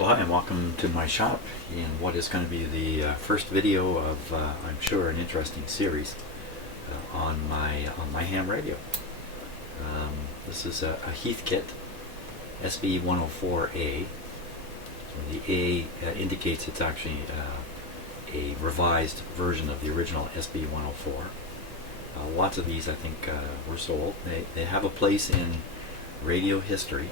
Well, hi, and welcome to my shop in what is going to be the first video of, I'm sure, an interesting series on my ham radio. This is a Heathkit SB104A. The A indicates it's actually a revised version of the original SB104. Lots of these, I think, were sold. They have a place in radio history.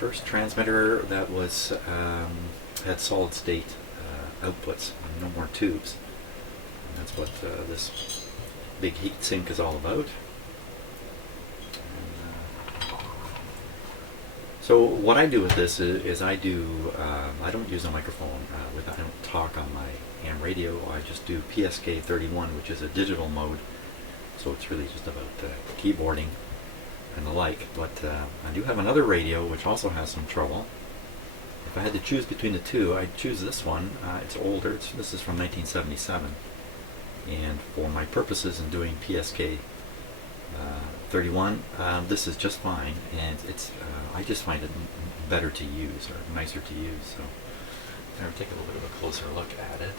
First transmitter that was had solid state outputs, no more tubes. And that's what this big heat sink is all about. So what I do with this is I don't use a microphone. I don't talk on my ham radio. I just do PSK 31, which is a digital mode. So it's really just about keyboarding and the like. But I do have another radio which also has some trouble. If I had to choose between the two, I'd choose this one. It's older. This is from 1977. And for my purposes in doing PSK 31, this is just fine, and I just find it better to use, or nicer to use. So I'll take a little bit of a closer look at it.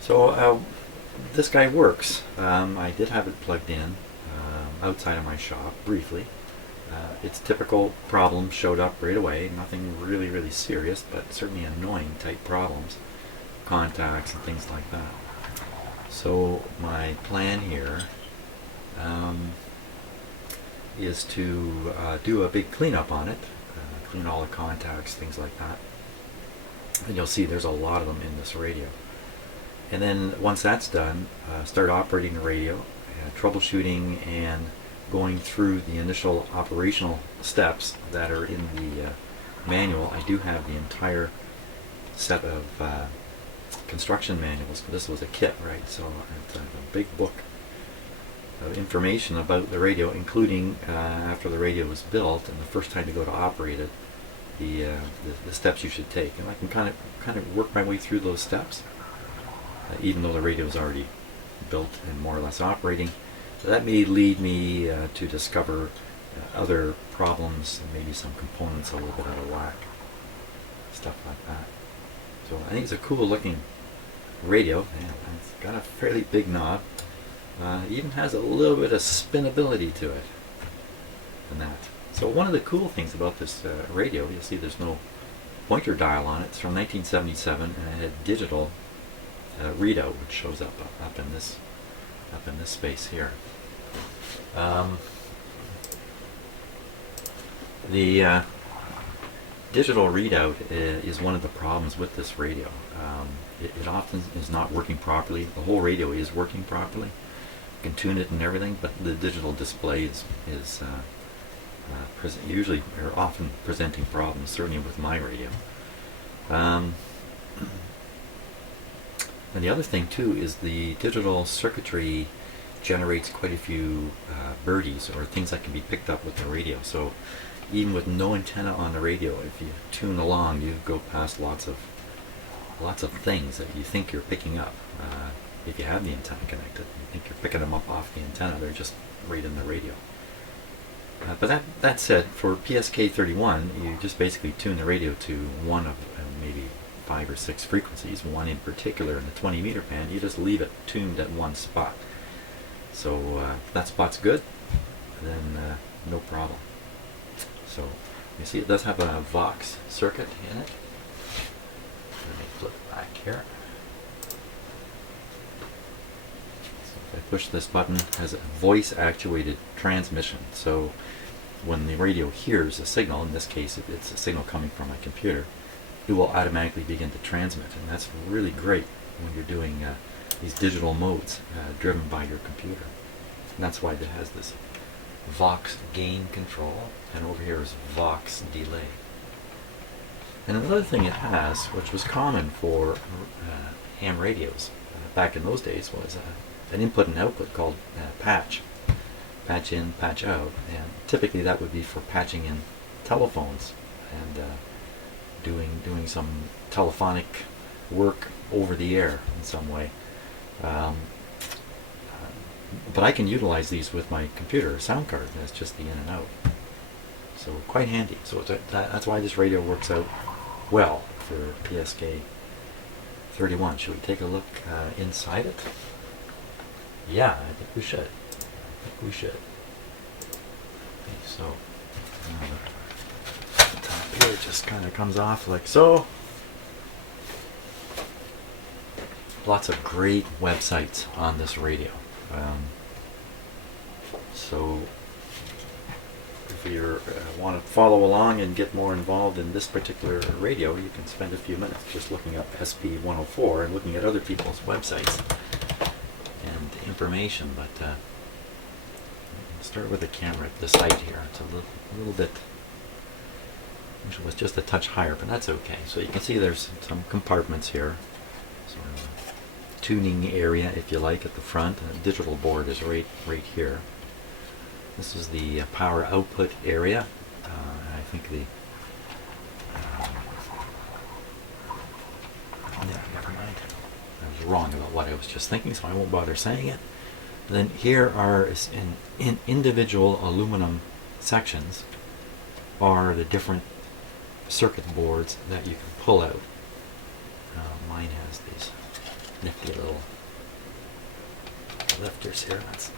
So this guy works. I did have it plugged in outside of my shop briefly. Its typical problems showed up right away. Nothing really serious, but certainly annoying type problems, contacts and things like that. So my plan here is to do a big cleanup on it, clean all the contacts, things like that. And you'll see there's a lot of them in this radio. And then once that's done, start operating the radio, troubleshooting and going through the initial operational steps that are in the manual. I do have the entire set of construction manuals. This was a kit, right? So it's a big book of information about the radio, including after the radio was built and the first time to go to operate it, the steps you should take. And I can kind of work my way through those steps, even though the radio is already built and more or less operating. That may lead me to discover other problems and maybe some components a little bit out of whack, stuff like that. So I think it's a cool looking radio, and it's got a fairly big knob. Even has a little bit of spinability to it and that. So one of the cool things about this radio, you'll see there's no pointer dial on it. It's from 1977, and it had digital readout, which shows up in this space here. The digital readout is one of the problems with this radio. It often is not working properly. The whole radio is working properly. You can tune it and everything, but the digital display is usually or often presenting problems, certainly with my radio. And the other thing too is the digital circuitry generates quite a few birdies, or things that can be picked up with the radio. So even with no antenna on the radio, if you tune along, you go past lots of things that you think you're picking up. If you have the antenna connected, you think you're picking them up off the antenna, they're just right in the radio. But that said, for PSK 31, you just basically tune the radio to one of maybe 5 or 6 frequencies, one in particular in the 20 meter band. You just leave it tuned at one spot. So if that spot's good, then no problem. So you see it does have a Vox circuit in it. Let me flip it back here. So if I push this button, it has a voice actuated transmission. So when the radio hears a signal, in this case it's a signal coming from my computer, it will automatically begin to transmit, and that's really great when you're doing these digital modes driven by your computer. And that's why it has this Vox gain control, and over here is Vox delay. And another thing it has, which was common for ham radios back in those days, was an input and output called patch in, patch out, and typically that would be for patching in telephones and doing some telephonic work over the air in some way. But I can utilize these with my computer sound card. That's just the in and out. So quite handy. So that's why this radio works out well for PSK 31. Should we take a look inside it? Yeah, I think we should. Okay, so the top here just kind of comes off like so. Lots of great websites on this radio. So if you want to follow along and get more involved in this particular radio, you can spend a few minutes just looking up SB104 and looking at other people's websites and information. But start with the camera at the side here. It's a little bit, wish it was just a touch higher, but that's okay. So you can see there's some compartments here. Sort of a tuning area, if you like, at the front. The digital board is right here. This is the power output area. I think the never mind. I was wrong about what I was just thinking, so I won't bother saying it. Then here are in individual aluminum sections are the different circuit boards that you can pull out. Mine has these nifty little lifters here. Let's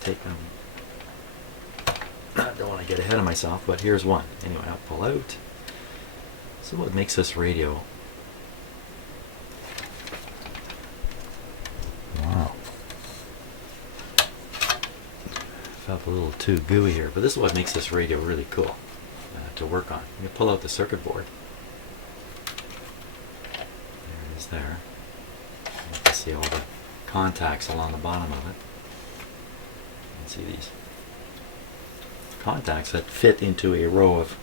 take them. I don't want to get ahead of myself, but here's one. Anyway, I'll pull out. So what makes this radio? Wow. Felt a little too gooey here, but this is what makes this radio really cool to work on. You pull out the circuit board. There it is there. You can see all the contacts along the bottom of it. You can see these contacts that fit into a row of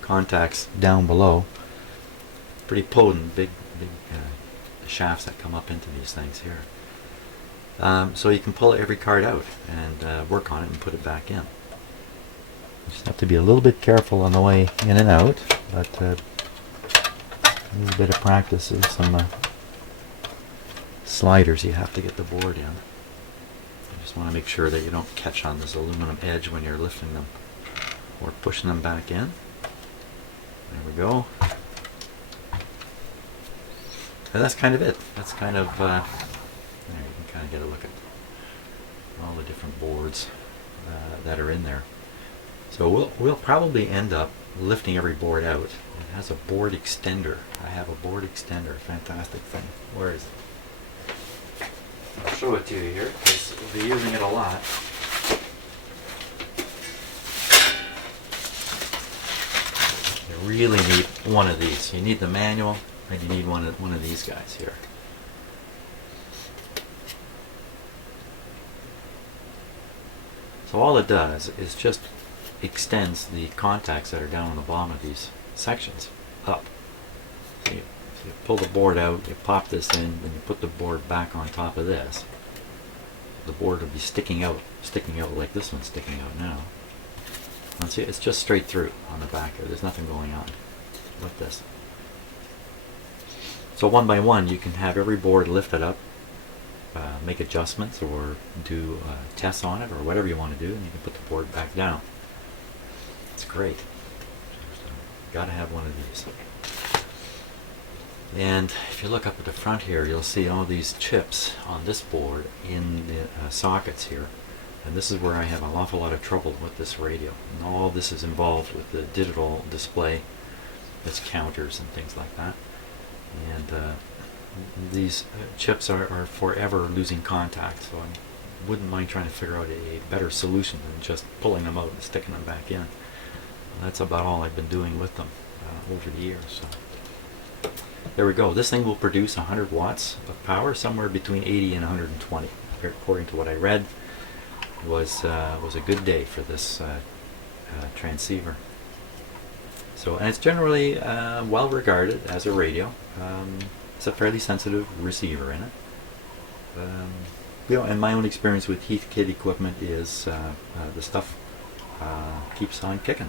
contacts down below. Pretty potent, big shafts that come up into these things here. So you can pull every card out and work on it and put it back in. You just have to be a little bit careful on the way in and out, but a little bit of practice is some sliders you have to get the board in. You just want to make sure that you don't catch on this aluminum edge when you're lifting them or pushing them back in. There we go. And that's kind of it. That's kind of there you can kind of get a look at all the different boards that are in there. So we'll probably end up lifting every board out. It has a board extender. I have a board extender. Fantastic thing. Where is it? I'll show it to you here because we'll be using it a lot. You really need one of these. You need the manual, and you need one of these guys here. So all it does is just extends the contacts that are down on the bottom of these sections up. So you pull the board out, you pop this in, and you put the board back on top of this. The board will be sticking out like this one's sticking out now. And see, it's just straight through on the back here. There's nothing going on with this. So one by one, you can have every board lifted up, make adjustments, or do tests on it, or whatever you want to do, and you can put the board back down. It's great. So, got to have one of these. And if you look up at the front here, you'll see all these chips on this board in the sockets here. And this is where I have an awful lot of trouble with this radio. And all this is involved with the digital display, its counters and things like that. And these chips are forever losing contact, so I wouldn't mind trying to figure out a better solution than just pulling them out and sticking them back in. That's about all I've been doing with them over the years. So there we go. This thing will produce 100 watts of power, somewhere between 80 and 120, according to what I read. Was a good day for this transceiver. So, and it's generally well regarded as a radio. It's a fairly sensitive receiver in it. You know, and my own experience with Heathkit equipment is the stuff keeps on kicking.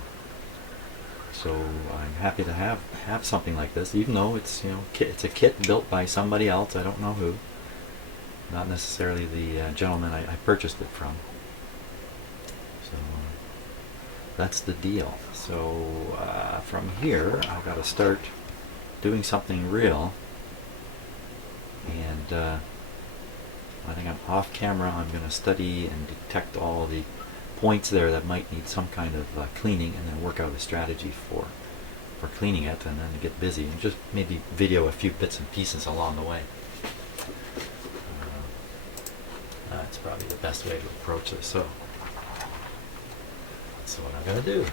So I'm happy to have something like this, even though it's it's a kit built by somebody else. I don't know who. Not necessarily the gentleman I purchased it from. So that's the deal. So from here, I've got to start doing something real. And I think I'm off camera. I'm going to study and detect all the points there that might need some kind of cleaning, and then work out a strategy for cleaning it, and then get busy and just maybe video a few bits and pieces along the way. That's probably the best way to approach this. So that's what I'm going to do.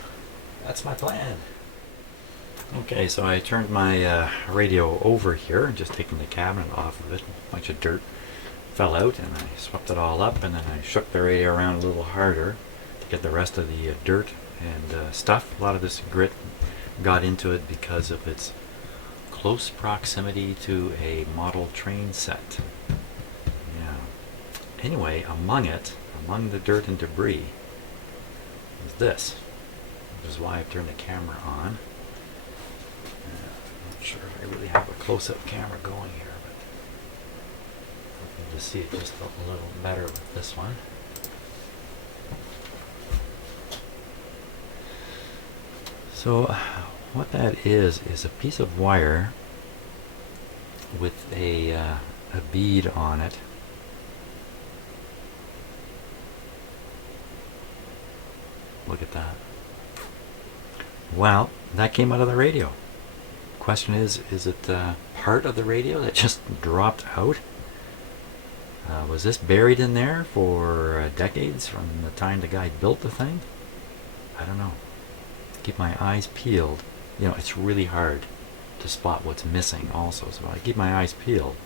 That's my plan. Okay, so I turned my radio over here and just taking the cabinet off of it. A bunch of dirt fell out, and I swept it all up, and then I shook the radio around a little harder to get the rest of the dirt and stuff. A lot of this grit got into it because of its close proximity to a model train set. Yeah. Anyway, among the dirt and debris, is this. Which is why I've turned the camera on. I'm not sure if I really have a close-up camera going here, but hoping to see it just a little better with this one. So what that is a piece of wire with a bead on it. Look at that. Well, that came out of the radio. Question is it part of the radio that just dropped out? Was this buried in there for decades from the time the guy built the thing? I don't know. Keep my eyes peeled. You know, it's really hard to spot what's missing also, so I keep my eyes peeled.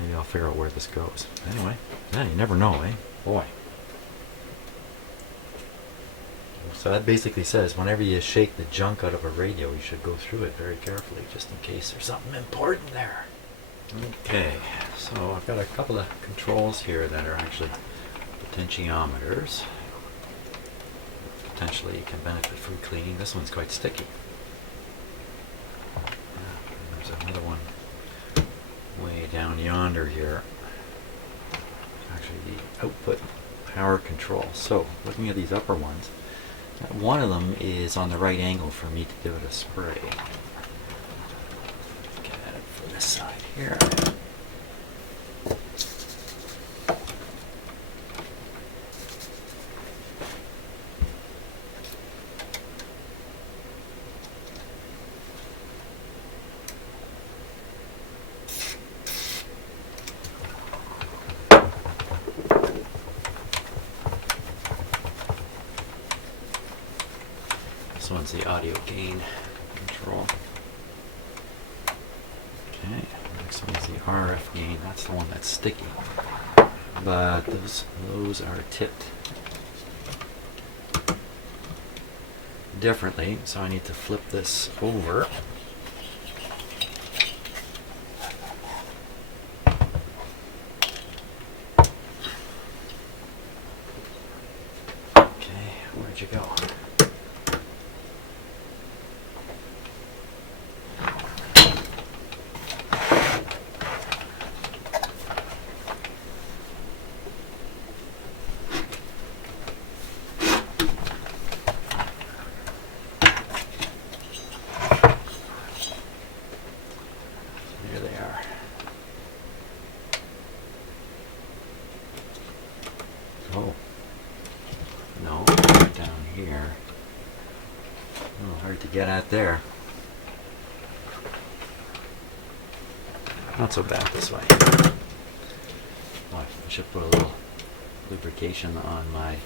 Maybe I'll figure out where this goes. Anyway, yeah, you never know, eh? Boy. So that basically says whenever you shake the junk out of a radio, you should go through it very carefully, just in case there's something important there. Okay, so I've got a couple of controls here that are actually potentiometers. Potentially you can benefit from cleaning. This one's quite sticky. There's another one way down yonder here. Actually the output power control. So looking at these upper ones, one of them is on the right angle for me to give it a spray. Get at it from this side here. This one's the audio gain control. Okay, next one's the RF gain. That's the one that's sticky. But those are tipped differently, so I need to flip this over. Okay, where'd you go? Oh, no, right down here. Oh, hard to get at there. Not so bad this way. Oh, I should put a little lubrication on my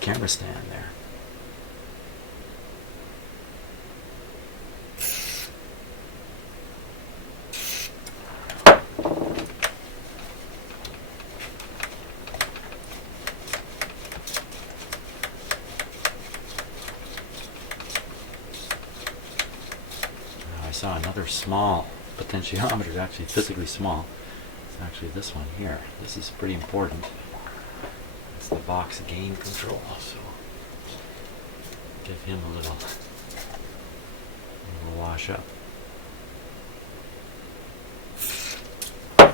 camera stand there. I saw another small potentiometer, actually physically small. It's actually this one here. This is pretty important. It's the box gain control, so give him a little wash up. I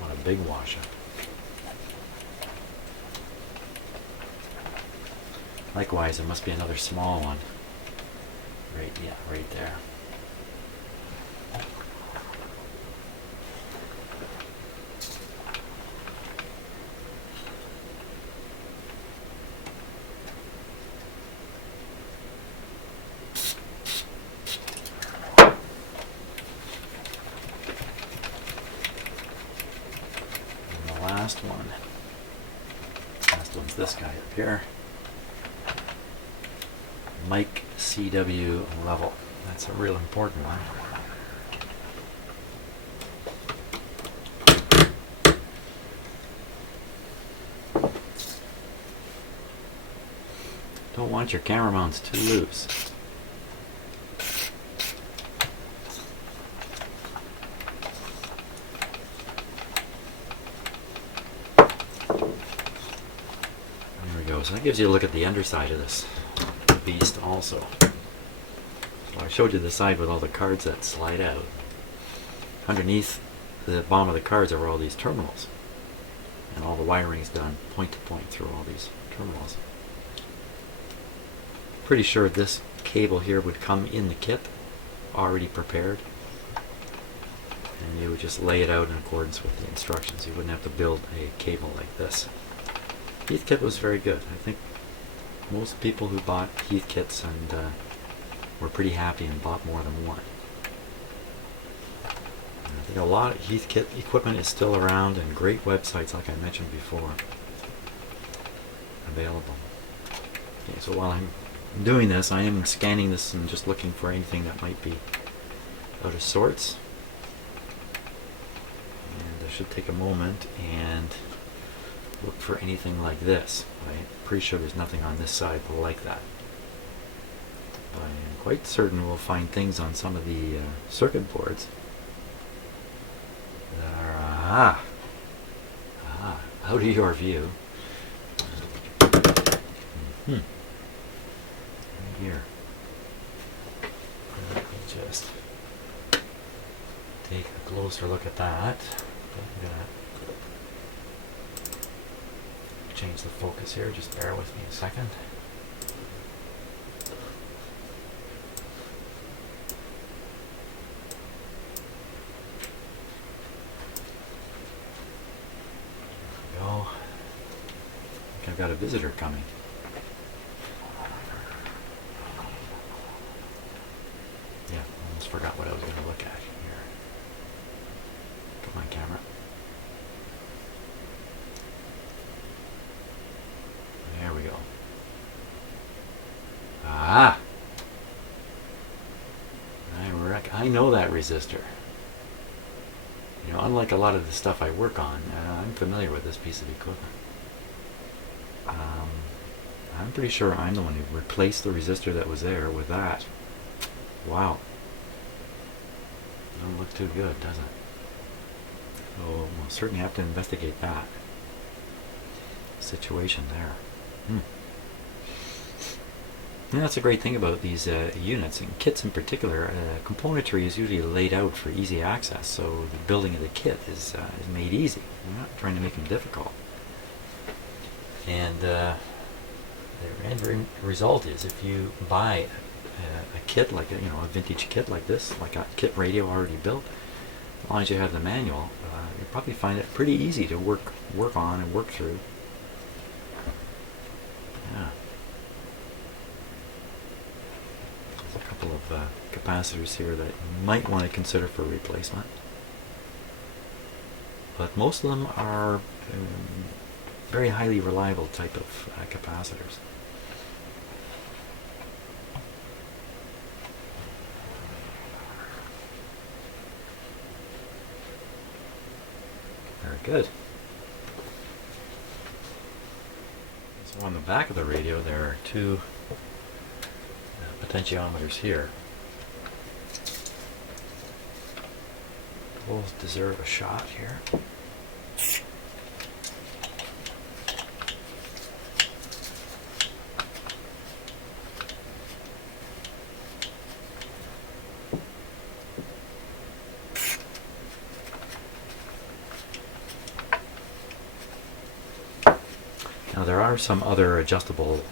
want a big wash up. Likewise, there must be another small one. Right, yeah, right there. And the last one. Last one's this guy up here. Mic CW level. That's a real important one. Don't want your camera mounts too loose. There we go. So that gives you a look at the underside of this beast also. So I showed you the side with all the cards that slide out. Underneath the bottom of the cards are where all these terminals. And all the wiring is done point to point through all these terminals. Pretty sure this cable here would come in the kit already prepared. And you would just lay it out in accordance with the instructions. You wouldn't have to build a cable like this. Heathkit was very good. I think most people who bought Heathkits and were pretty happy and bought more than one. I think a lot of Heathkit equipment is still around, and great websites, like I mentioned before, available. Okay, so while I'm doing this, I am scanning this and just looking for anything that might be out of sorts. And I should take a moment and look for anything like this. I'm pretty sure there's nothing on this side like that. But I am quite certain we'll find things on some of the circuit boards that are out of your view. Right here. Let me just take a closer look at that. I'm gonna change the focus here, just bear with me a second. There we go. I think I've got a visitor coming. Yeah, I almost forgot what I was going to look at here. Come on, camera. There we go. Ah! I know that resistor. You know, unlike a lot of the stuff I work on, I'm familiar with this piece of equipment. I'm pretty sure I'm the one who replaced the resistor that was there with that. Wow. Doesn't look too good, does it? So we'll certainly have to investigate that situation there. And that's a great thing about these units, and kits in particular. Componentry is usually laid out for easy access, so the building of the kit is made easy. We're not trying to make them difficult. And the end result is, if you buy a kit like a vintage kit like this, like a kit radio already built, as long as you have the manual, you'll probably find it pretty easy to work on and work through. Yeah. There's a couple of capacitors here that you might want to consider for replacement, but most of them are very highly reliable type of capacitors. Very good. So on the back of the radio there are two potentiometers here. Both deserve a shot here. Now there are some other adjustable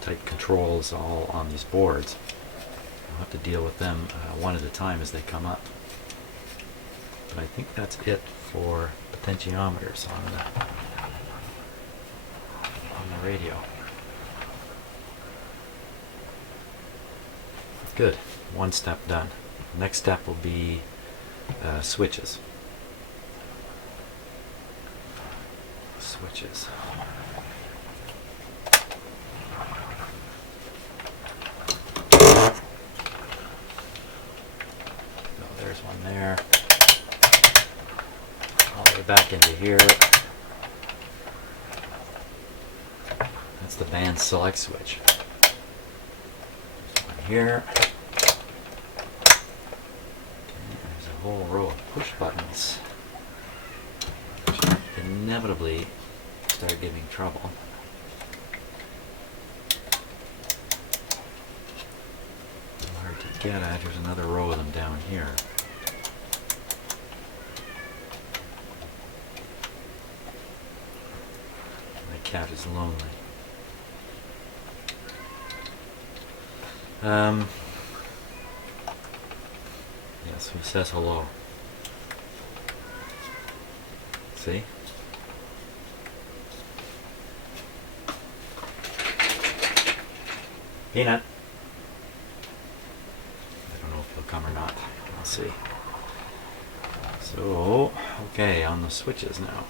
type controls all on these boards. I'll have to deal with them one at a time as they come up. But I think that's it for potentiometers on the radio. Good. One step done. Next step will be switches. Switches. So there's one there. All the way back into here. That's the band select switch. There's one here. There's a whole row of push buttons, which inevitably start giving trouble. Hard to get at. There's another row of them down here. My cat is lonely. Yes, who says hello? See? Peanut. I don't know if he'll come or not. We'll see. So, okay, on the switches now.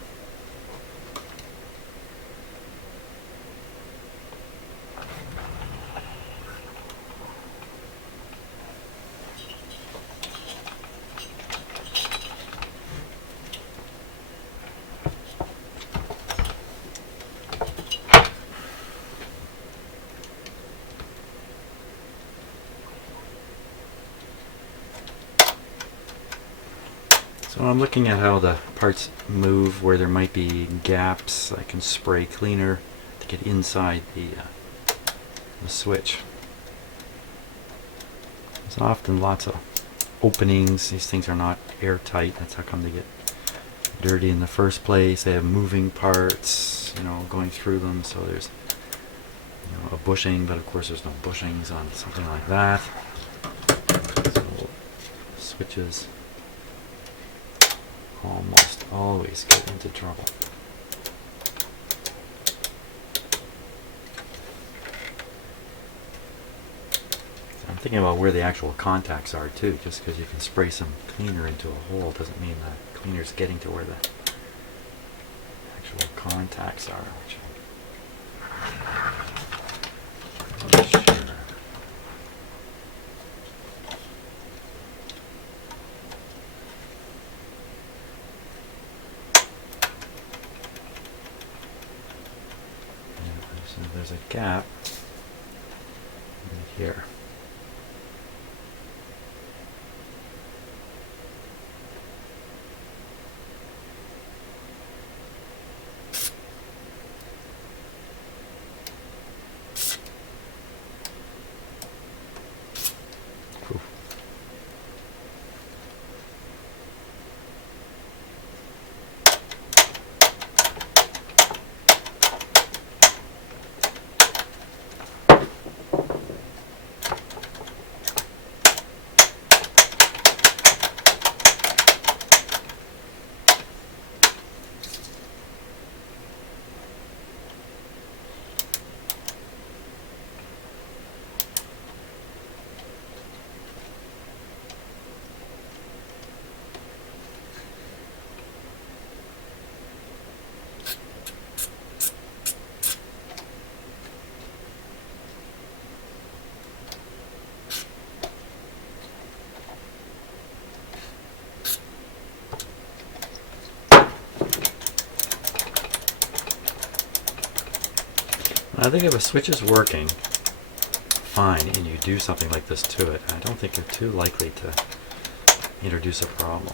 So I'm looking at how the parts move, where there might be gaps. I can spray cleaner to get inside the switch. There's often lots of openings. These things are not airtight. That's how come they get dirty in the first place. They have moving parts, going through them. So there's a bushing, but of course there's no bushings on something like that. So switches almost always get into trouble. So I'm thinking about where the actual contacts are too. Just because you can spray some cleaner into a hole doesn't mean the cleaner's getting to where the actual contacts are. Which I'm not sure. So there's a gap right here. Cool. I think if a switch is working fine and you do something like this to it, I don't think you're too likely to introduce a problem.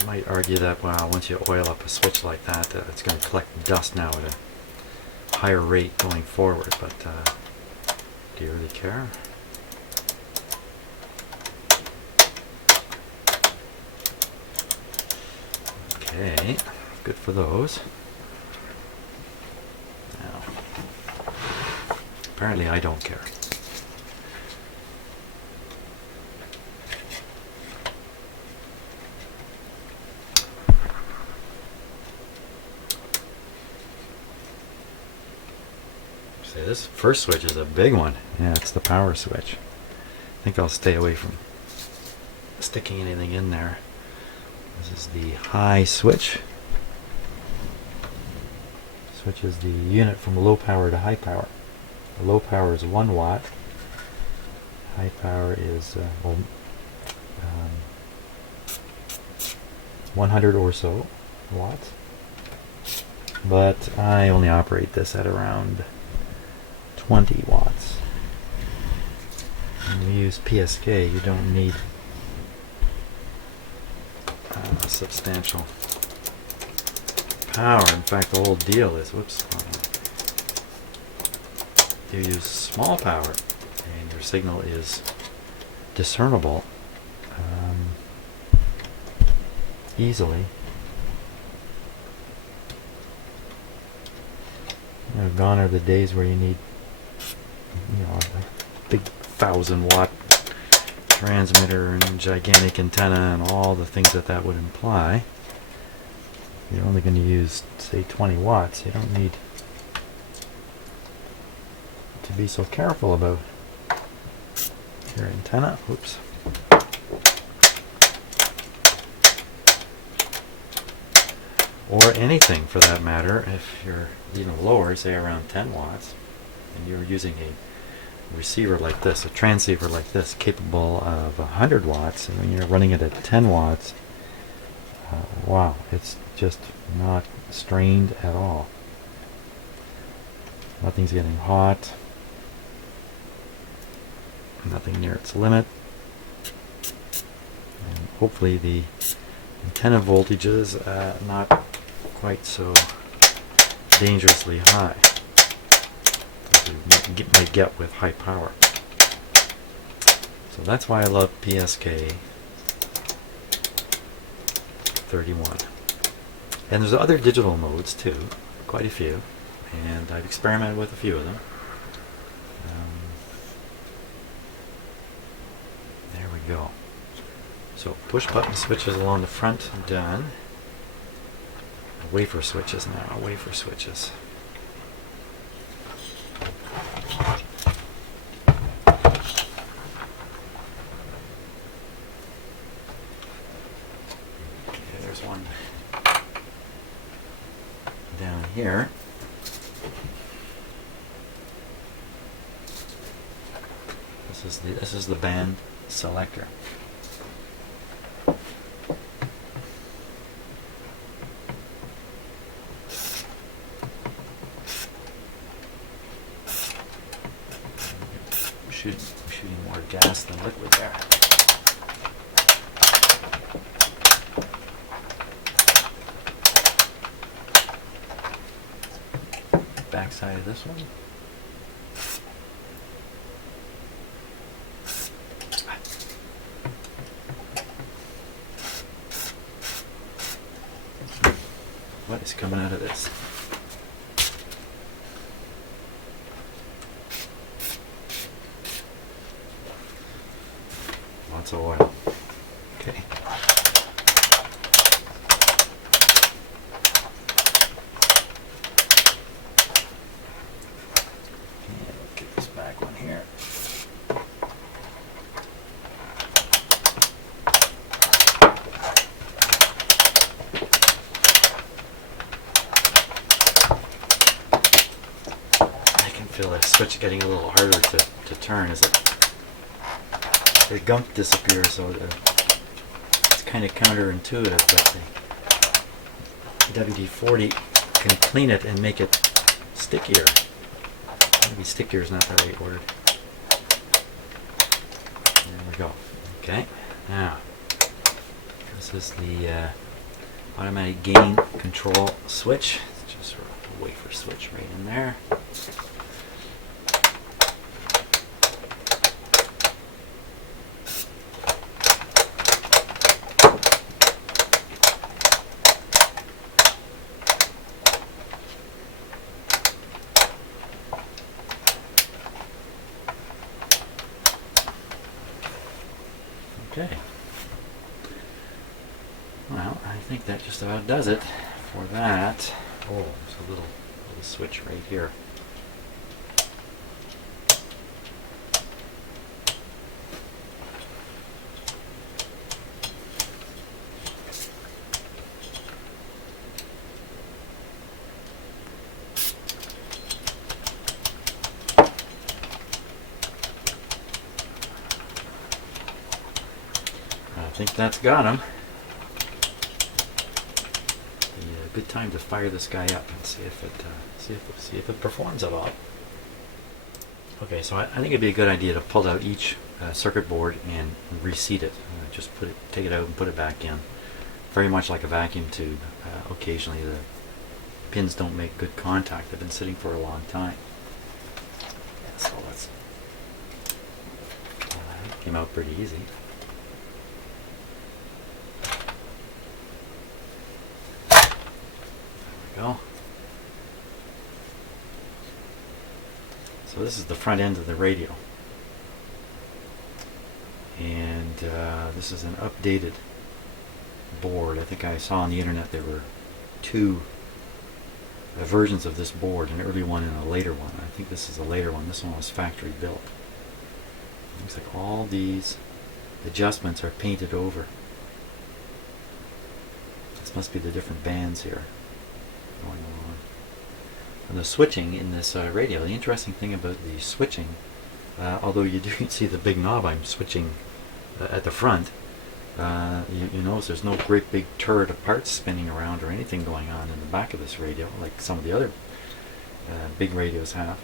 You might argue that, well, once you oil up a switch like that, it's going to collect dust now at a higher rate going forward, but do you really care? Okay, good for those. Apparently I don't care. See, this first switch is a big one. Yeah, it's the power switch. I think I'll stay away from sticking anything in there. This is the high switch. Switches the unit from low power to high power. The low power is 1 watt. High power is 100 or so watts. But I only operate this at around 20 watts. When you use PSK, you don't need substantial power. In fact, the whole deal is, you use small power and your signal is discernible easily. Gone are the days where you need a big 1,000-watt transmitter and gigantic antenna and all the things that would imply. You're only going to use, say, 20 watts. You don't need to be so careful about your antenna. Oops. Or anything for that matter. If you're even lower, say around 10 watts, and you're using a receiver like this, a transceiver like this, capable of 100 watts, and when you're running it at 10 watts, wow, it's just not strained at all. Nothing's getting hot. Nothing near its limit. And hopefully the antenna voltage is not quite so dangerously high as you might get with high power. So that's why I love PSK 31. And there's other digital modes too, quite a few, and I've experimented with a few of them. There we go. So push button switches along the front, done. Wafer switches now, wafer switches. Okay, there's one down here. This is the band selector. Shooting more gas than liquid there. Back side of this one. What is coming out of this? Lots of oil. Okay. And let's get this back one here. I can feel the switch getting a little harder to turn as the gunk disappears, so it's kind of counterintuitive, but the WD-40 can clean it and make it stickier. Maybe stickier is not the right word. There we go. Okay, now this is the automatic gain control switch. It's just sort of a wafer switch right in there. Okay. Well, I think that just about does it for that. Oh, there's a little switch right here. I think that's got him. Good time to fire this guy up and see if it performs at all. Okay, so I think it'd be a good idea to pull out each circuit board and reseat it. Just take it out and put it back in. Very much like a vacuum tube. Occasionally the pins don't make good contact. They've been sitting for a long time. Yeah, so let's. Came out pretty easy. Go. So this is the front end of the radio, and this is an updated board. I think I saw on the internet there were two versions of this board, an early one and a later one. I think this is a later one. This one was factory built. Looks like all these adjustments are painted over. This must be the different bands here going on. And the switching in this radio, the interesting thing about the switching, although you do see the big knob I'm switching at the front, you notice there's no great big turret of parts spinning around or anything going on in the back of this radio like some of the other big radios have.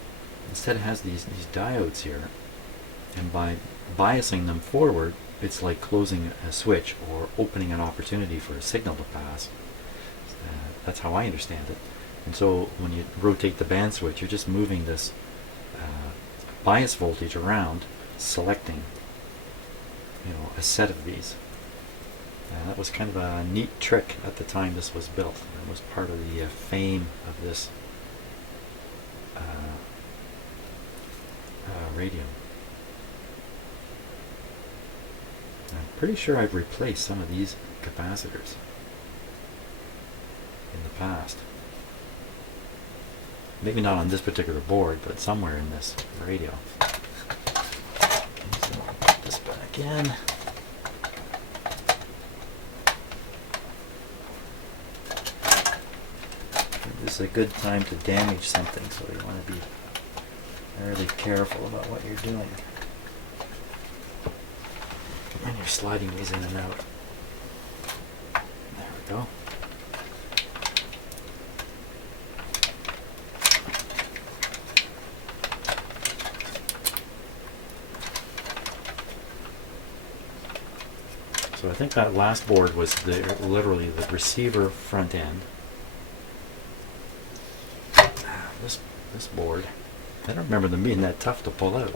Instead it has these diodes here, and by biasing them forward it's like closing a switch or opening an opportunity for a signal to pass. That's how I understand it. And so when you rotate the band switch, you're just moving this bias voltage around, selecting, a set of these. And that was kind of a neat trick at the time this was built. It was part of the fame of this radio. I'm pretty sure I've replaced some of these capacitors in the past. Maybe not on this particular board, but somewhere in this radio. Okay, so I'll put this back in. This is a good time to damage something, so you want to be really careful about what you're doing. And you're sliding these in and out. There we go. So I think that last board was literally the receiver front end. This board, I don't remember them being that tough to pull out.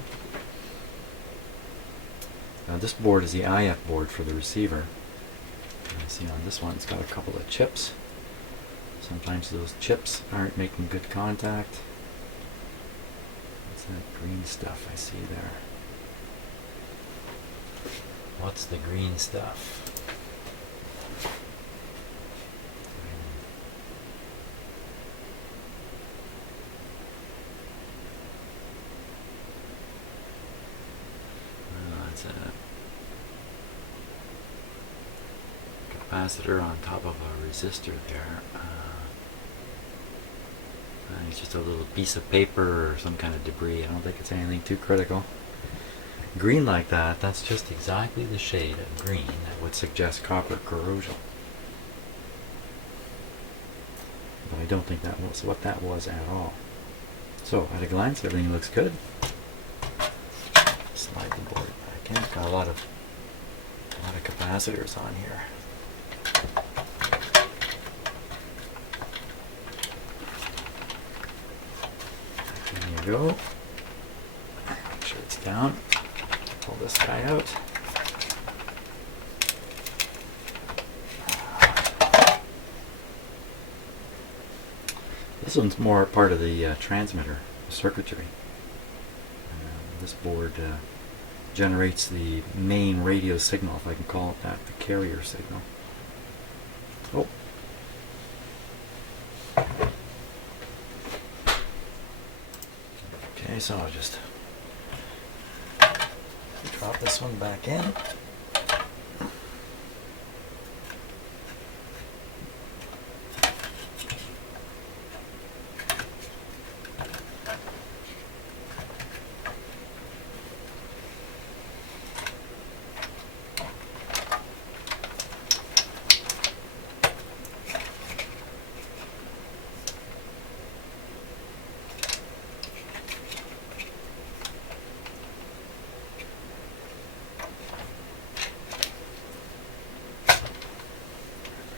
Now this board is the IF board for the receiver. And you see on this one it's got a couple of chips. Sometimes those chips aren't making good contact. What's that green stuff I see there? What's the green stuff? It's a capacitor on top of a resistor there. It's just a little piece of paper or some kind of debris. I don't think it's anything too critical. Green like that, that's just exactly the shade of green that would suggest copper corrosion. But I don't think that was what that was at all. So at a glance, everything looks good. Slide the board back in. It's got a lot of capacitors on here. There you go. Make sure it's down. Pull this guy out. This one's more part of the transmitter circuitry. This board generates the main radio signal, if I can call it that, the carrier signal. Oh. Okay, so I'll just drop this one back in.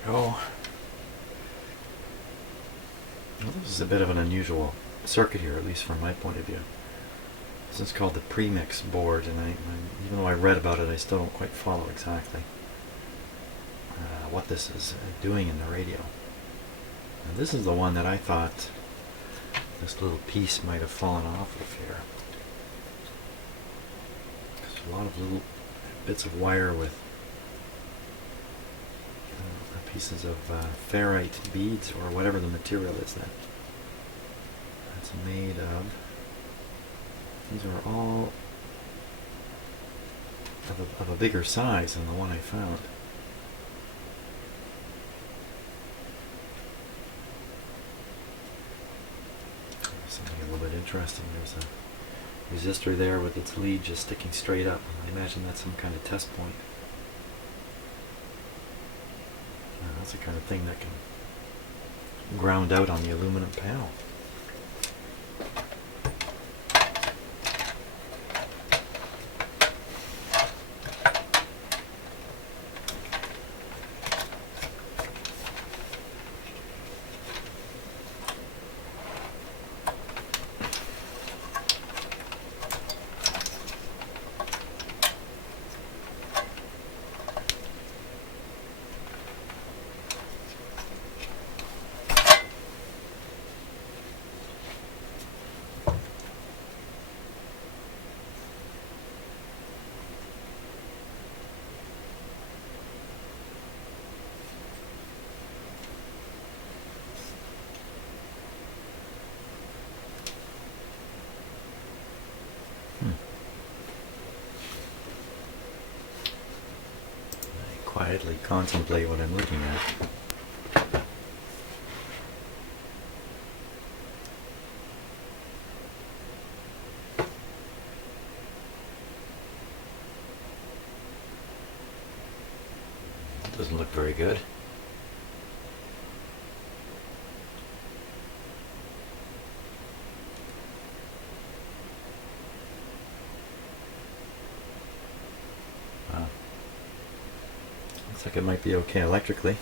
Well, this is a bit of an unusual circuit here, at least from my point of view. This is called the premix board, and even though I read about it, I still don't quite follow exactly what this is doing in the radio. And this is the one that I thought this little piece might have fallen off of here. There's a lot of little bits of wire with pieces of ferrite beads, or whatever the material is that that's made of. These are all of a bigger size than the one I found. Something a little bit interesting. There's a resistor there with its lead just sticking straight up. I imagine that's some kind of test point. That's the kind of thing that can ground out on the aluminum panel. Quietly contemplate what I'm looking at. Doesn't look very good. Looks like it might be okay electrically.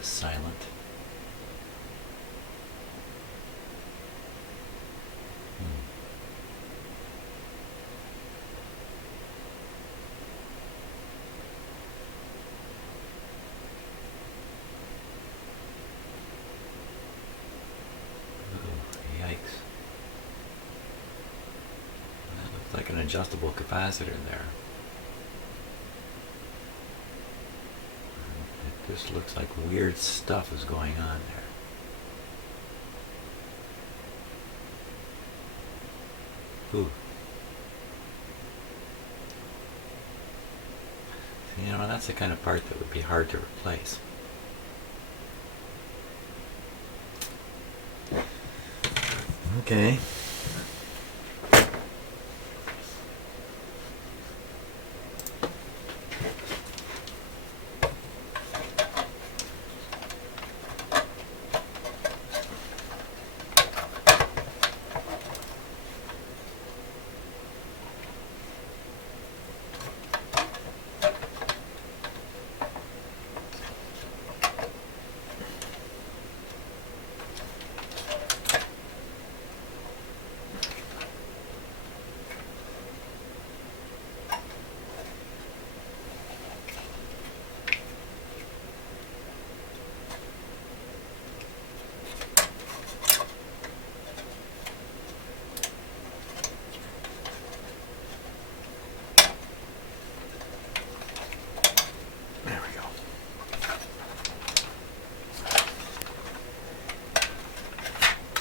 Silent. Oh, yikes. That looks like an adjustable capacitor there. Just looks like weird stuff is going on there. Ooh. You know, that's the kind of part that would be hard to replace. Okay.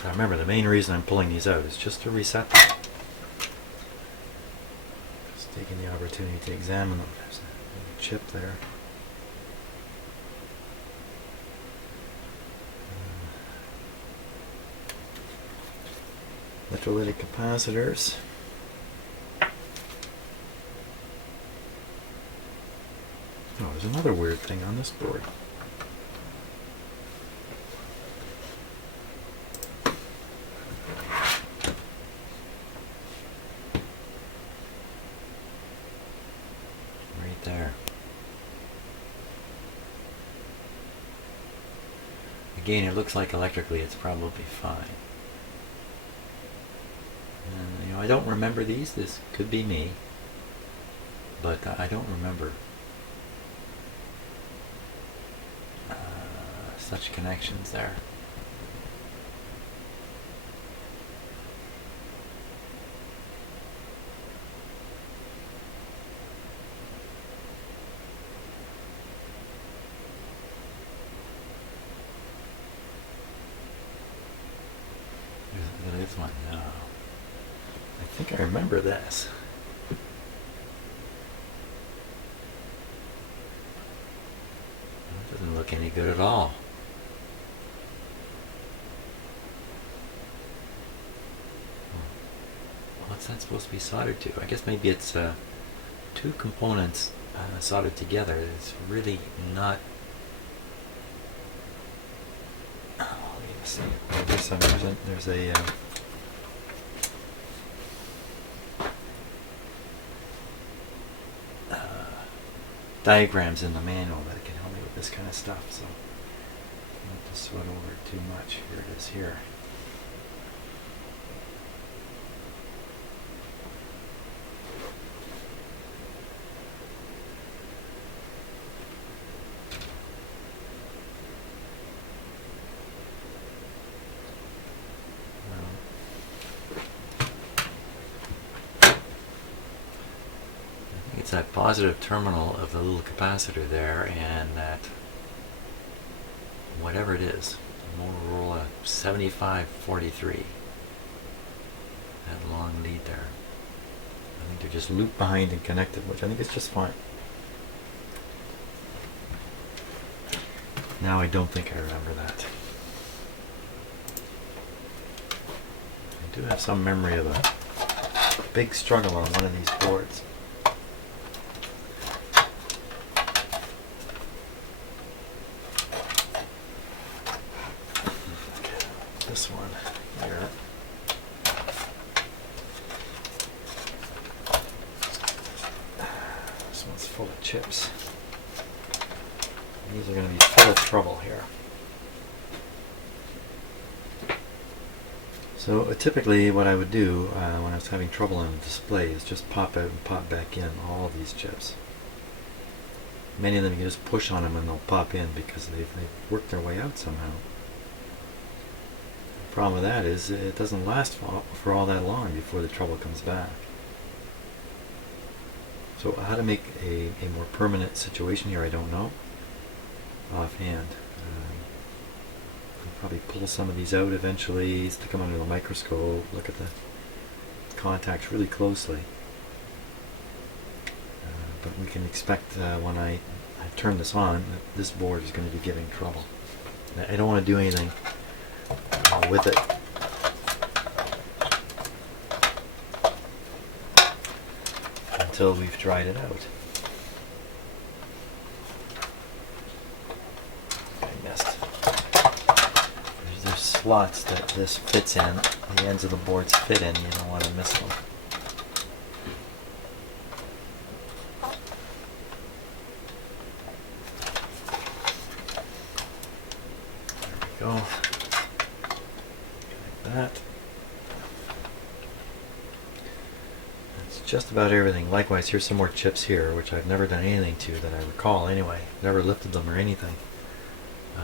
Remember, the main reason I'm pulling these out is just to reset them. Just taking the opportunity to examine them. There's a little chip there. Electrolytic capacitors. Oh, there's another weird thing on this board. There. Again, it looks like electrically it's probably fine. And, you know, I don't remember these. This could be me, but I don't remember such connections there. This one, no. I think I remember this. That doesn't look any good at all. What's that supposed to be soldered to? I guess maybe it's two components soldered together. It's really not. Oh, let's see. There's a diagrams in the manual that can help me with this kind of stuff, so I don't have to sweat over it too much. Here it is here. It's that positive terminal of the little capacitor there, and that whatever it is, Motorola 7543, that long lead there. I think they're just looped behind and connected, which I think is just fine. Now I don't think I remember that. I do have some memory of a big struggle on one of these boards. This one here. This one's full of chips. These are going to be full of trouble here. So typically what I would do when I was having trouble on the display is just pop out and pop back in all of these chips. Many of them you can just push on them and they'll pop in because they've worked their way out somehow. The problem with that is it doesn't last for all that long before the trouble comes back. So how to make a more permanent situation here, I don't know. offhand. I'll probably pull some of these out eventually, stick them under the microscope, look at the contacts really closely. But we can expect when I turn this on that this board is going to be giving trouble. I don't want to do anything with it until we've dried it out. I missed. There's slots that this fits in, the ends of the boards fit in, you don't want to miss them. There we go. Like that. That's just about everything. Likewise, here's some more chips here, which I've never done anything to that I recall anyway. Never lifted them or anything.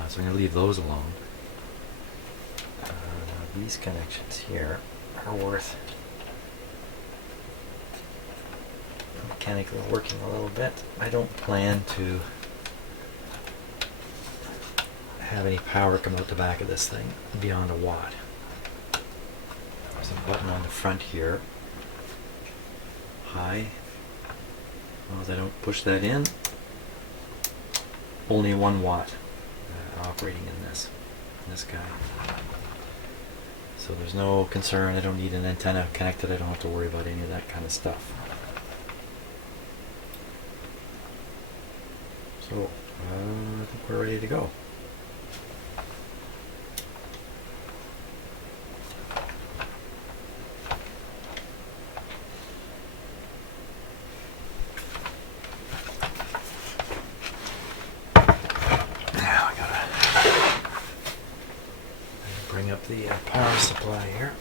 So I'm going to leave those alone. These connections here are worth mechanically working a little bit. I don't plan to have any power come out the back of this thing beyond a watt. There's a button on the front here. High. As long as I don't push that in, only 1 watt operating in this guy. So there's no concern. I don't need an antenna connected. I don't have to worry about any of that kind of stuff. So I think we're ready to go. The power supply here.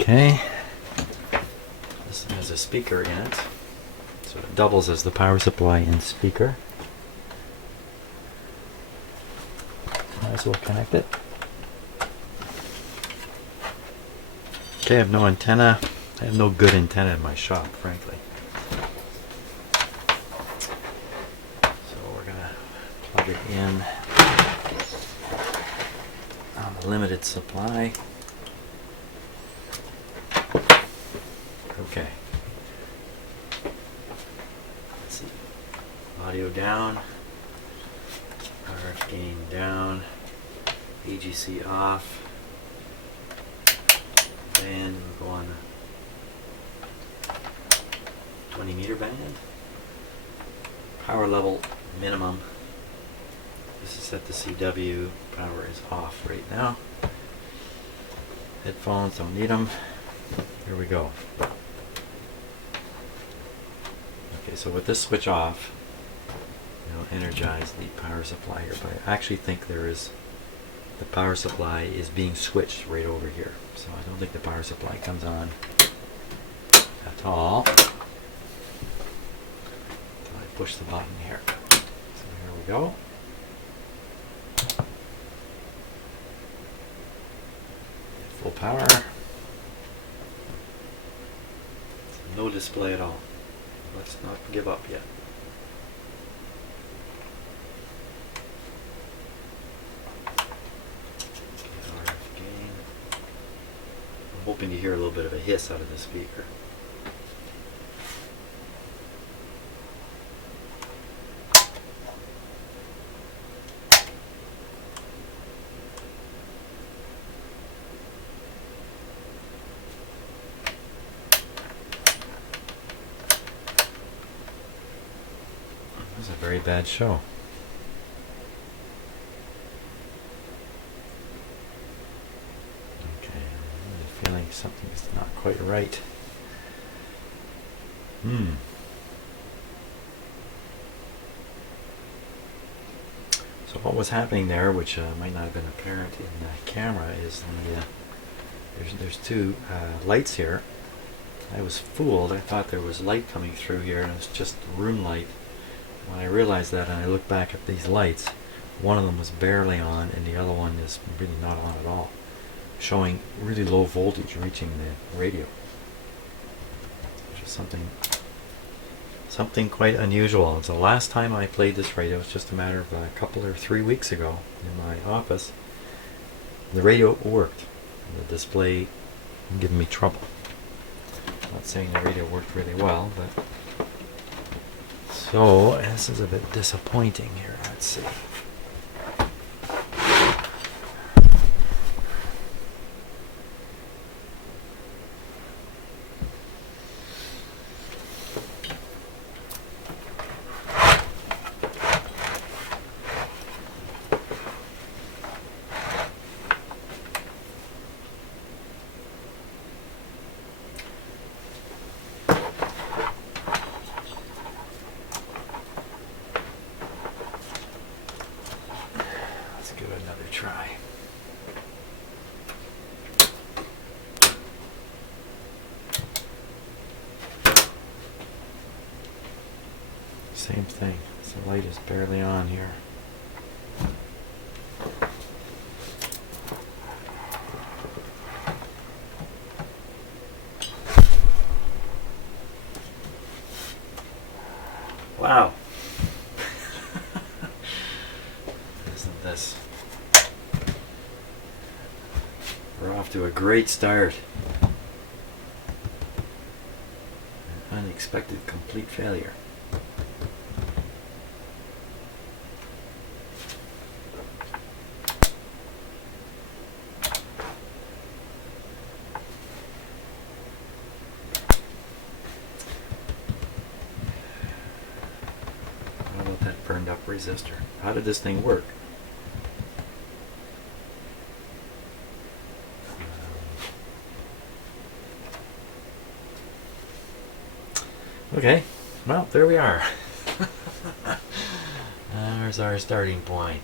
Okay, this has a speaker in it, so it doubles as the power supply and speaker. Might as well connect it. Okay, I have no antenna. I have no good antenna in my shop, frankly. So we're going to plug it in on the limited supply. Okay. Let's see. Audio down. RF gain down. AGC off. And we'll go on the 20 meter band. Power level minimum. This is set to CW. Power is off right now. Headphones, don't need them. Here we go. Okay, so with this switch off, it'll energize the power supply here, but I actually think the power supply is being switched right over here. So I don't think the power supply comes on at all until I push the button here. So here we go. Full power. No display at all. Let's not give up yet. RF gain. I'm hoping to hear a little bit of a hiss out of the speaker. This is a very bad show. Okay, I'm really feeling something is not quite right. So what was happening there, which might not have been apparent in the camera, is there's two lights here. I was fooled. I thought there was light coming through here, and it's just room light. When I realized that, and I looked back at these lights, one of them was barely on, and the other one is really not on at all, showing really low voltage reaching the radio, which is something quite unusual. It's the last time I played this radio. It's just a matter of a couple or 3 weeks ago in my office. The radio worked. The display giving me trouble. I'm not saying the radio worked really well, but so this is a bit disappointing here. Let's see. Give it another try. Same thing. The light is barely on here. Wow. Isn't this? We're off to a great start. An unexpected complete failure. How about that burned up resistor? How did this thing work? Okay, well, there we are. There's our starting point.